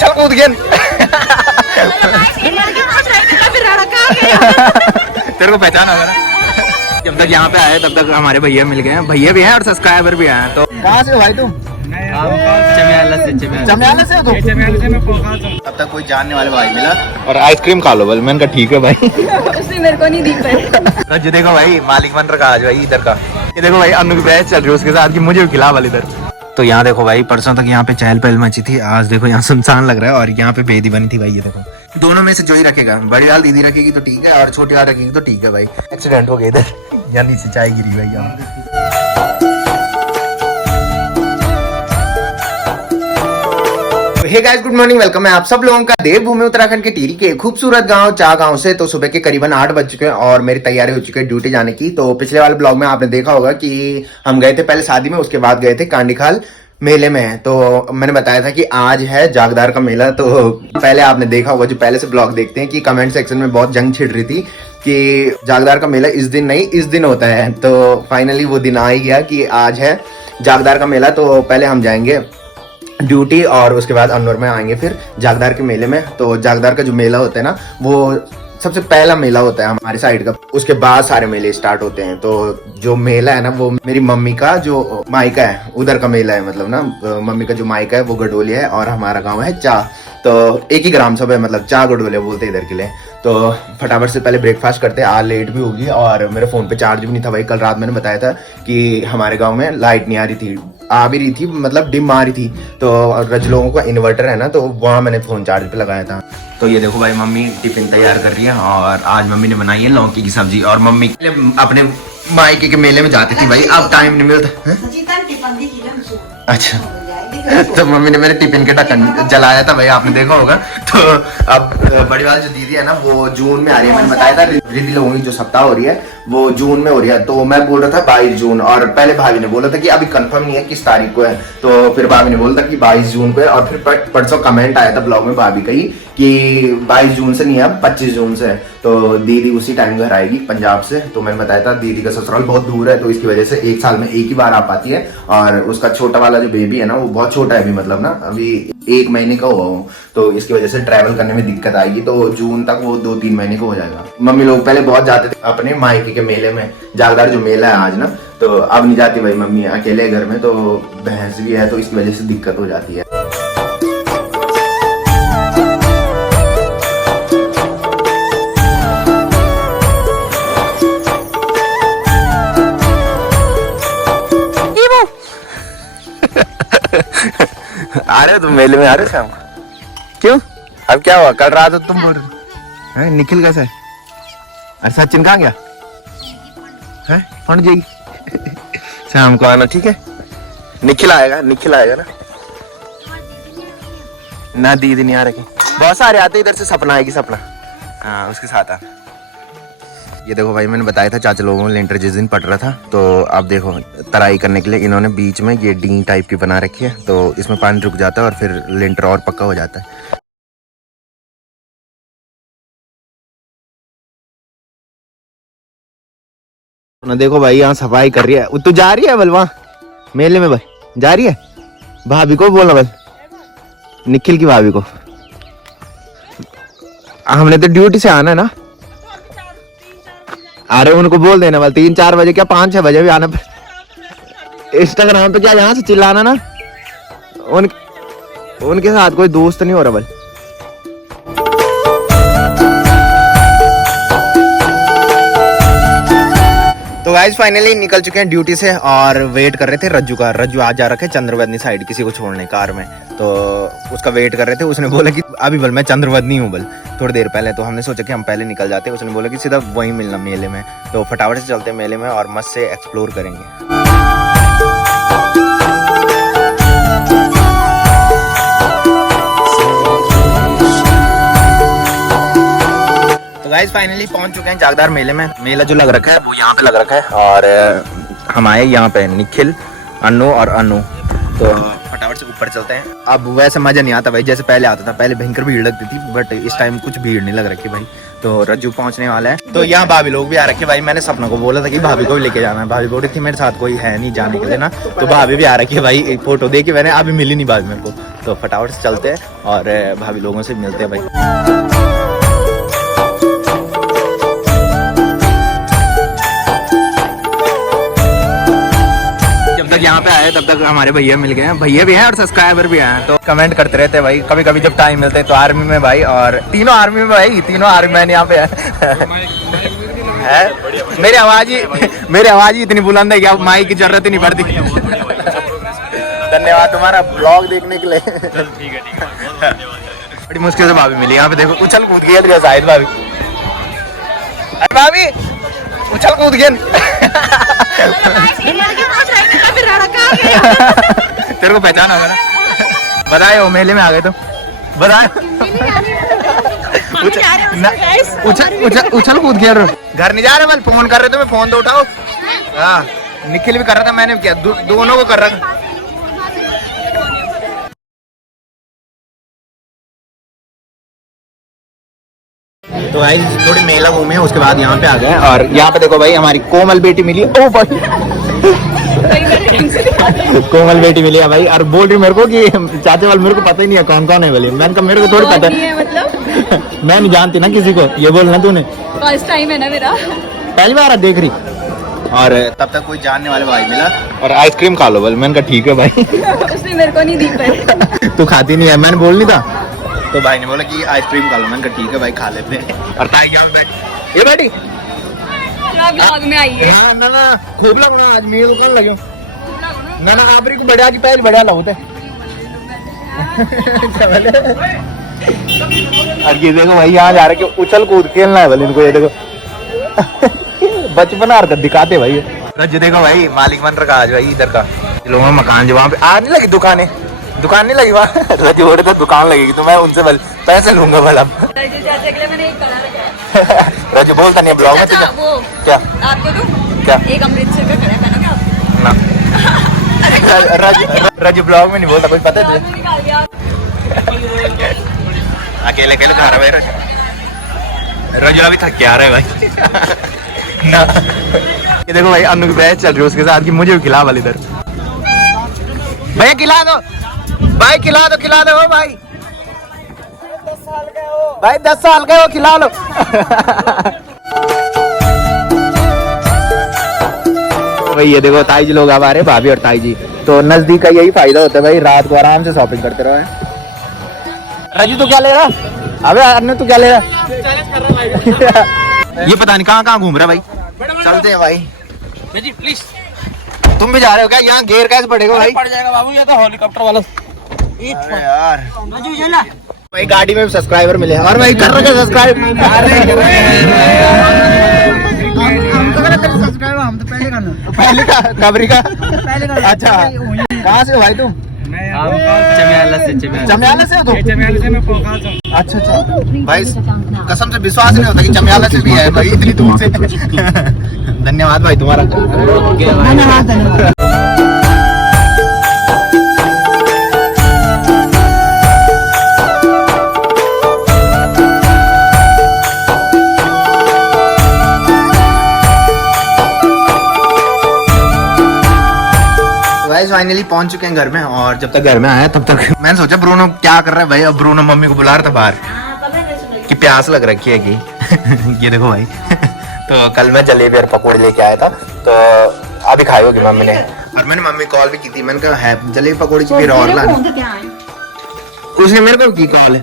उछल कूद गया। तेरे को पहचान होगा ना। जब तक यहाँ पे आए तब तक हमारे भैया मिल गए हैं, भैया भी हैं और सब्सक्राइबर भी हैं। तो कहाँ से हो भाई तुम? चमियाला से हो तुम? तब तक कोई जानने वाले भाई मिला और आइसक्रीम खा लो। बोल मैंने कहा ठीक है भाई। उसने मेरे को नहीं दी भाई। जो देखो भाई मालिक बन रखा आज भाई इधर का। ये देखो भाई अनु की बहस चल रही है उसके साथ कि मुझे भी खिला वाली इधर। तो यहाँ देखो भाई परसों तक यहाँ पे चहल पहल मची थी, आज देखो यहाँ सुनसान लग रहा है और यहाँ पे बेदी बनी थी भाई। ये देखो दोनों में से जो ही रखेगा, बड़ी वाल दीदी रखेगी तो ठीक है और छोटी वाल रखेगी तो ठीक है भाई। एक्सीडेंट हो गया इधर, यहाँ नीचे चाय गिरी भाई यहाँ। Hey guys good morning, welcome है आप सब लोगों का देवभूमि उत्तराखंड के टिहरी के खूबसूरत गांव चा गांव से। तो सुबह के करीबन 8 बज चुके हैं और मेरी तैयारी हो चुकी है ड्यूटी जाने की। तो पिछले वाले ब्लॉग में आपने देखा होगा कि हम गए थे पहले शादी में, उसके बाद गए थे कांडीखाल मेले में। तो मैंने बताया था कि आज है जागदार का मेला। तो पहले आपने देखा होगा, जो पहले से ब्लॉग देखते हैं, कि कमेंट सेक्शन में बहुत जंग छिड़ रही थी कि जागदार का मेला इस दिन नहीं इस दिन होता है। तो फाइनली वो दिन आ ही गया कि आज है जागदार का मेला। तो पहले हम जाएंगे ड्यूटी और उसके बाद अनवर में आएंगे फिर जागदार के मेले में। तो जागदार का जो मेला होता है ना, वो सबसे पहला मेला होता है हमारे साइड का, उसके बाद सारे मेले स्टार्ट होते हैं। तो जो मेला है ना, वो मेरी मम्मी का जो मायका है उधर का मेला है। मतलब ना मम्मी का जो मायका है वो गडोलिया है और हमारा गांव है चा। तो एक ही ग्राम सभा है, मतलब चा गडोलिया बोलते हैं इधर के लिए। तो फटाफट से पहले ब्रेकफास्ट करते हैं, आज लेट भी होगी और मेरे फोन पे चार्ज भी नहीं था भाई। कल रात मैंने बताया था कि हमारे गांव में लाइट नहीं आ रही थी, आ भी रही थी मतलब डिम आ रही थी। तो रज लोगों का इन्वर्टर है ना, तो वहाँ मैंने फोन चार्ज पे लगाया था। तो ये देखो भाई मम्मी टिफिन तैयार कर रही है और आज मम्मी ने बनाई है लौकी की सब्जी। और मम्मी अपने मायके के मेले में जाती थी भाई, अब टाइम नहीं मिलता। अच्छा तो मम्मी ने मेरे टिफिन के ढक्कन जलाया था भाई, आपने देखा होगा। तो अब बड़ी वाली जो दीदी है ना, वो जून में आ रही है। मैंने बताया था रिद्धि लोगों की जो सप्ताह हो रही है वो जून में हो रही है। तो मैं बोल रहा था 22 जून और पहले भाभी ने बोला था कि अभी कंफर्म नहीं है किस तारीख को है। तो फिर भाभी ने बोला था कि 22 जून को है और फिर परसों कमेंट आया था ब्लॉग में भाभी का ही कि 22 जून से नहीं है, 25 जून से है। तो दीदी उसी टाइम घर आएगी पंजाब से। तो मैंने बताया था दीदी का ससुराल बहुत दूर है, तो इसकी वजह से एक साल में एक ही बार आ पाती है। और उसका छोटा वाला जो बेबी है ना, वो बहुत छोटा है अभी, मतलब ना अभी 1 महीने का हुआ हो। तो इसकी वजह से ट्रैवल करने में दिक्कत आएगी। तो जून तक वो 2-3 महीने का हो जाएगा। मम्मी लोग पहले बहुत जाते थे अपने मायके के मेले में, जागदार जो मेला है आज ना। तो अब नहीं जाती भाई मम्मी, अकेले घर में। तो भैंस भी है तो इसकी वजह से दिक्कत हो जाती है। आ रहे हो तुम मेले में, आ रहे हो शाम को? क्यों? अब क्या हुआ? कल रात तुम बोल रहे हो निखिल कैसा है? अरे सचिन कहाँ गया है? कौन जाएगी? शाम को आना ठीक है। निखिल आएगा ना। ना दीदी नहीं आ रही, बहुत सारे आते इधर से। सपना आएगी, सपना हाँ उसके साथ आना। ये देखो भाई मैंने बताया था चाचा लोगों में लेंटर जिस दिन पट रहा था, तो आप देखो तराई करने के लिए इन्होंने बीच में ये डी टाइप की बना रखी है। तो इसमें पानी रुक जाता है और फिर लेंटर और पक्का हो जाता है। ना देखो भाई यहाँ सफाई कर रही है। तू जा रही है बलवा मेले में भाई? जा रही है? भाभी को बोलना बल, निखिल की भाभी को। हमने तो ड्यूटी से आना है ना। अरे उनको बोल देना बल 3-4 बजे क्या 5-6 बजे भी आना। इंस्टाग्राम पे क्या यहाँ से चिल्लाना ना, उनके साथ कोई दोस्त नहीं हो रहा बल। तो गाइस फाइनली निकल चुके हैं ड्यूटी से और वेट कर रहे थे रज्जू का। रज्जू आज जा रखे चंद्रवदनी साइड किसी को छोड़ने कार में। तो उसका वेट कर रहे थे। उसने बोला कि अभी बल मैं चंद्रवदनी हूँ बल थोड़ी देर पहले। तो हमने सोचा कि हम पहले निकल जाते। उसने बोला कि सीधा वहीं मिलना मेले में। तो फटाफट से चलते हैं मेले में और मस्त से एक्सप्लोर करेंगे। गाइस फाइनली पहुंच चुके हैं जागदार मेले में। मेला जो लग रखा है वो यहाँ पे लग रखा है और हम आए यहाँ पे निखिल, अन्नू और अनु। तो फटाफट से ऊपर चलते हैं। अब वैसे मजा नहीं आता भाई जैसे पहले आता था, पहले भयंकर भीड़ लगती थी, बट इस टाइम कुछ भीड़ नहीं लग रखी भाई। तो रज्जू पहुंचने वाला है, तो यहाँ भाभी लोग भी आ रखे भाई। मैंने सपना को बोला था कि भाभी को भी लेके जाना है, भाभी बोल रही थी मेरे साथ कोई है नहीं जाने के लिए ना, तो भाभी भी आ रखी है भाई। एक फोटो देखी मैंने, अभी मिली नहीं भाभी मेरे को, तो फटाफट से चलते हैं और भाभी लोगों से मिलते हैं भाई। जब तक यहाँ पे आए तब तक हमारे भैया मिल गए हैं, भैया भी हैं और सब्सक्राइबर भी हैं, तो कमेंट करते रहते हैं भाई। कभी कभी जब टाइम मिलते है तो आर्मी में भाई, और तीनों आर्मी में भाई, तीनों आर्मी मैन यहाँ पे है। मेरी आवाज ही इतनी बुलंद है कि अब माइक की जरूरत ही नहीं पड़ती। धन्यवाद तुम्हारा ब्लॉग देखने के लिए। ठीक है। बड़ी मुश्किल से भाभी मिली यहाँ पे, देखो उछल कूद गया शायद भाभी। अरे भाभी उछल कूद गया। तेरे को पहचान आ गया ना? बताए वो मेले में आ गए तो बताए। उछल कूद गया। घर नहीं जा रहे, बल फोन कर रहे थे, मैं फोन तो उठाओ। हाँ निखिल भी कर रहा था, मैंने भी किया, दोनों को कर रहा था। तो भाई थोड़ी मेला घूमे उसके बाद यहाँ पे आ गए, और यहाँ पे देखो भाई हमारी कोमल बेटी मिली। ओ भाई कोमल बेटी मिली है भाई, और बोल रही मेरे को कि चाचे वाले मेरे को पता ही नहीं है कौन कौन है बोली। मैंने कहा मेरे को थोड़ी पता है मतलब मैं नहीं जानती ना किसी को, ये बोलना तूने फर्स्ट टाइम है ना मेरा, पहली बार देख रही। और तब तक कोई जानने वाले भाई मिला और आइसक्रीम खा लो बोल। मैंने कहा ठीक है भाई। उसने मेरे को नहीं दी पर तू खाती नहीं है, मैंने बोल नहीं था, तो भाई ने बोला कि आइसक्रीम खा लो। मैंने कहा ठीक है भाई खा लेते हैं। और ताई यहाँ बैठी, ये बैठी ब्लॉग में आई है। हाँ ना ना खूब लगना आज मेरे को कौन लगे ना ना आप को बढ़िया की पहले बढ़िया लगते। और ये देखो भाई यहाँ जा रहे कि उछल कूद खेलना है बोले इनको, ये देखो बचपन हरकत दिखाते भाई। रज देखो भाई मालिक बन रखा आज भाई इधर का, लोगों में मकान जो वहाँ पे आ नहीं लगी दुकान नहीं लगी वहाँ। रज बोल रहे थे दुकान लगेगी तो मैं उनसे पैसे लूंगा भला। रज बोलता नहीं ब्लॉग में क्या आपको तो क्या एक अमृतसर का कड़ा पहना क्या ना रज ब्लॉग में नहीं बोलता, कुछ पता है तुझे? निकाल दिया अकेले खा रहा है भाई। रज अभी थक के आ रहा है भाई ना। ये देखो भाई अनु की बहस चल रही है उसके साथ कि मुझे भी खिला वाली इधर। भैया खिला दो भाई, खिला दो भाई। 10 साल का हो खिला लो। भाई ये देखो ताई जी लोग अब आ रहे, भाभी और ताई जी। तो नजदीक का यही फायदा होता है भाई, रात को आराम से शॉपिंग करते रहो। रजू तो क्या ले रहा? अबे अन्नू तू क्या ले रहा? ये पता नहीं कहाँ घूम रहा भाई। चलते हैं भाई। प्लीज तुम भी जा रहे हो क्या? यहाँ घेर कैसे पड़ेगा भाई? पड़ जाएगा बाबू, ये तो हेलीकॉप्टर वाला। अरे यार भाई गाड़ी में भी सब्सक्राइबर मिले और भाई कर रहे सब्सक्राइब। हम तो पहले करना, पहले का कबरी का अच्छा कहाँ से हो भाई तुम? चमियाला से हो तुम? अच्छा भाई कसम से विश्वास नहीं होता कि चमियाला से भी है भाई इतनी दूर से। धन्यवाद भाई तुम्हारा। फाइनली पहुंच चुके हैं घर में, और जब तक घर में आया तब तक मैंने सोचा ब्रूनो क्या कर रहा है भाई। अब ब्रूनो मम्मी को बुला रहा था बाहर कि प्यास लग रखी है कि ये देखो भाई। तो कल मैं जलेबी और पकौड़े लेके आया था, तो अभी खाई होगी मम्मी ने, और मैंने मम्मी कॉल भी की थी। मैंने कहा है जलेबी पकौड़ी फिर और लानी, उसने मेरे को की कॉल है।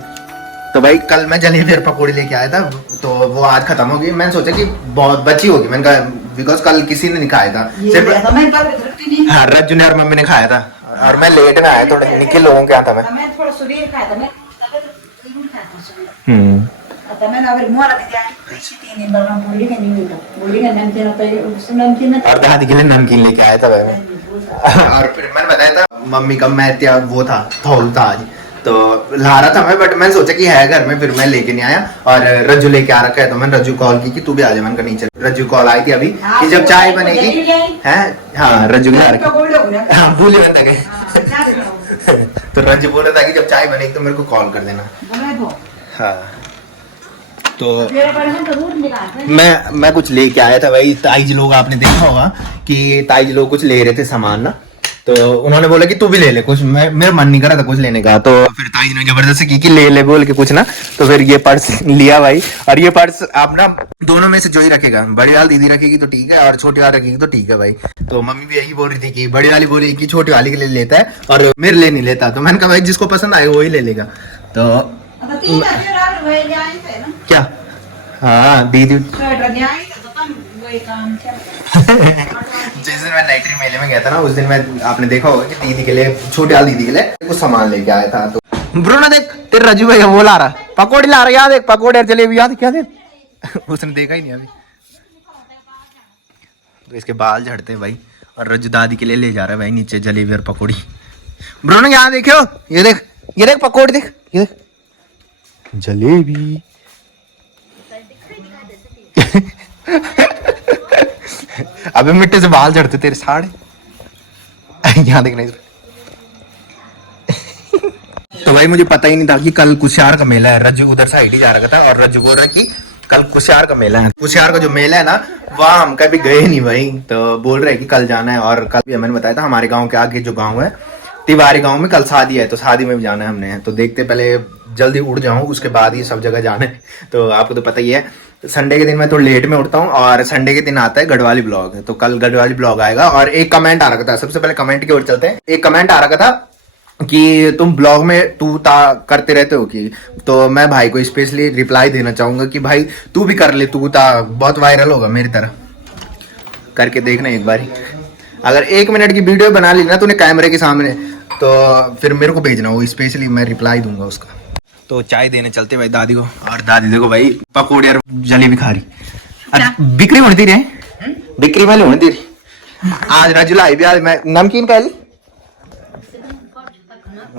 तो भाई कल मैं जलेबी और पकौड़ी लेके आया था, तो वो आज खत्म हो गई। मैंने सोचा कि बहुत बची होगी, मैंने कहा बिकॉज कल किसी ने नहीं खाया था, सिर्फ हाँ रज्जू ने और मम्मी ने खाया था, और मैं लेट में आया थोड़े निखिल लोगों के यहाँ था मैं। और दादी के लिए नमकीन लेके आया था भाई। और फिर मैंने बताया था मम्मी का मैं वो था थौल था आज, तो ला रहा था मैं, बट मैंने सोचा कि है घर में, फिर मैं लेके नहीं आया। और रज्जू लेके आ रखा है, तो मैंने रज्जू कॉल की कि तू भी आ जा। मैंने कहा नहीं चल। रज्जू कॉल आई थी अभी कि जब चाय बनेगी है। हाँ रज्जू के हाँ भूले बंदा गए। तो रंज बोल रहा था कि जब चाय बनेगी तो मेरे को कॉल कर देना। हाँ तो मैं कुछ लेके आया था भाई। ताईज लोग आपने देखा होगा कि ताईज लोग कुछ ले रहे थे सामान ना, तो उन्होंने बोला कि तू भी ले ले कुछ। मेरा मन नहीं कर रहा था कुछ लेने का, तो फिर ताईज ने जबरदस्ती की कि ले ले बोल के कुछ ना। तो फिर ये पर्स लिया भाई। और ये पर्स आप ना दोनों में से जो ही रखेगा, बड़ी वाली दीदी रखेगी तो ठीक है और छोटी वाली रखेगी तो ठीक है भाई। तो मम्मी भी यही बोल रही थी कि बड़ी वाली बोली कि छोटी वाली के लिए लेता है और मेरे लिए नहीं लेता। तो मैंने कहा भाई जिसको पसंद आए वही ले लेगा। तो क्या हाँ दीदी जिस दिन मैं नाइटरी मेले में गया था ना, उस दिन मैं आपने देखा होगा कि दीदी के लिए, छोटी वाली दीदी के लिए कुछ सामान लेके आया था। तो ब्रूना देख तेरे रजू भाई वो ला रहा, पकौड़ी ला रहा, याद है पकौड़े और जलेबी, याद क्या देख उसने देखा ही नहीं अभी। तो इसके बाल झड़ते हैं भाई, और रजू दादी के लिए ले जा रहा है भाई नीचे जलेबी और पकौड़ी। ब्रूना यहाँ देखो, ये देख पकौड़ी देख, ये देख जलेबी अबे मिट्टी से बाल झड़ते तेरे साढ़े यहाँ देखना इस तो भाई मुझे पता ही नहीं था कि कल कुशियार का मेला है। रज्जू उधर साइड ही जा रहा था और रज्जू बोल रहा है कि कल कुशियार का मेला है। कुशियार का जो मेला है ना, वहाँ हम कभी गए नहीं भाई। तो बोल रहे हैं कि कल जाना है। और कल भी मैंने बताया था हमारे गाँव के आगे जो गाँव है तिवारी गाँव में कल शादी है, तो शादी में भी जाना है हमने। तो देखते पहले जल्दी उठ जाऊं, उसके बाद ही सब जगह जाना है। तो आपको तो पता ही है संडे के दिन मैं थोड़ा लेट में उठता हूँ, और संडे के दिन आता है गढ़वाली ब्लॉग। तो कल गढ़वाली ब्लॉग आएगा। और एक कमेंट आ रखा था, सबसे पहले कमेंट की ओर चलते हैं। एक कमेंट आ रखा था कि तुम ब्लॉग में तू ता करते रहते हो कि, तो मैं भाई को स्पेशली रिप्लाई देना चाहूंगा कि भाई तू भी कर ले, तू ता बहुत वायरल होगा मेरी तरह। करके देखना एक बार, अगर 1 मिनट की वीडियो बना ली ना तूने कैमरे के सामने, तो फिर मेरे को भेजना, वो स्पेशली मैं रिप्लाई दूंगा उसका। तो चाय देने चलते भाई दादी को। और दादी देखो भाई पकौड़े और जलेबी खा रही। बिक्री होनी थी रे, बिक्री वाली होनी थी आज। रजुलाई भी आज मैं नमकीन कह ली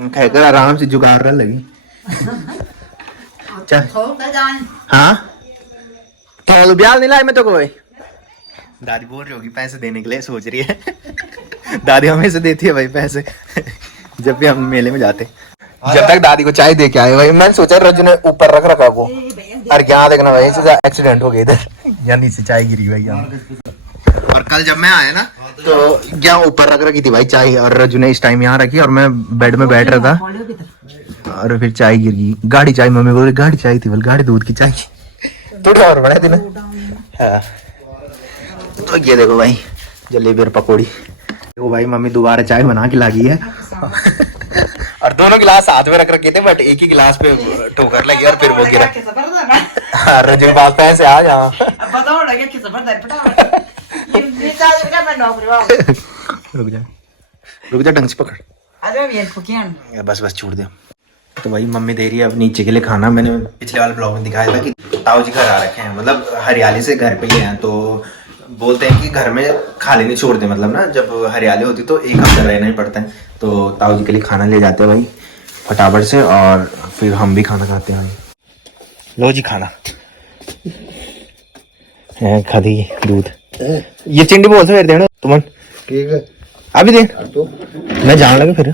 खाकर आराम से जुगाड़ रह लगी। चल हाँ तो ब्याज नहीं लाई मैं तो को भाई। दादी बोल रही होगी पैसे देने के लिए सोच रही है दादी हमेशा देती है भाई पैसे जब भी हम मेले में जाते। जब तक दादी को चाय दे के आए भाई, मैंने सोचा रजू ने ऊपर रख रखा को, और यहाँ देखना भाई एक्सीडेंट हो गया इधर, यहाँ नीचे चाय गिरी भाई यहाँ। और कल जब मैं आया ना तो यहाँ ऊपर रख रखी थी भाई चाय, और रजू ने इस टाइम यहाँ रखी और मैं बेड में बैठ रहा था और फिर चाय गिर गई। गाड़ी चाय मम्मी बोल रही गाड़ी चाय थी, बोल गाड़ी दूध की चाय थोड़ी और बनाई थी ना। तो ये देखो भाई जलेबी और पकौड़ी। देखो भाई मम्मी दोबारा चाय बना के लागी है और दोनों गिलास साथ में रख रखे थे, बट एक ही गिलास पे ठोकर लगी और फिर वो गिरा। रजू के पास पैसे आ जा रुक जा ढंग से पकड़, बस छोड़ दे। तो भाई मम्मी दे रही है अब नीचे के लिए खाना। मैंने पिछले वाले ब्लॉग में दिखाया था कि ताऊ जी घर आ रखे हैं, मतलब हरियाली से घर पे ही हैं। तो बोलते हैं कि घर में खाली नहीं छोड़ते, मतलब ना जब हरियाली होती तो एक हफ्ता रहना ही पड़ता है। तो ताऊ जी के लिए खाना ले जाते हैं भाई फटाफट से, और फिर हम भी खाना खाते हैं भाई। लो जी खाना खा दी दूध। ये चिंडी बोलते फिर देना तुम ठीक है अभी दे तो मैं जान लगा फिर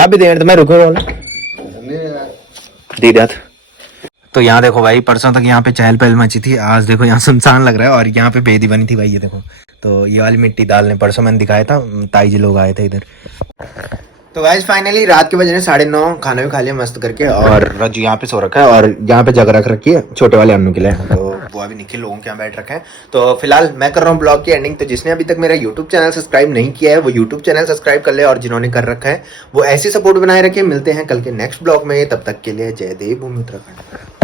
अभी दे तो मैं रुको वाला दे दिया। तो यहाँ देखो भाई परसों तक यहाँ पे चहल पहल मची थी, आज देखो यहाँ सुनसान लग रहा है। और यहाँ पे बेदी बनी थी भाई, ये देखो। तो ये वाली मिट्टी डालने परसों मैंने दिखाया था, ताई जी लोग आए थे इधर। तो गाइस फाइनली रात के बजे 9:30 खाना भी खा लिया मस्त करके, और रजू यहाँ पे सो रखा है और यहाँ पे जगह रख रखी है छोटे वाले अन्नू के लिए। तो वो अभी निखिल लोगों के यहाँ बैठ रखे हैं। तो फिलहाल मैं कर रहा हूँ ब्लॉग की एंडिंग। तो जिसने अभी तक मेरा यूट्यूब चैनल सब्सक्राइब नहीं किया है वो यूट्यूब चैनल सब्सक्राइब कर ले, और जिन्होंने कर रखा है वो ऐसी सपोर्ट बनाए रखे। मिलते हैं कल के नेक्स्ट ब्लॉग में, तब तक के लिए जय देव भूमि उत्तराखंड।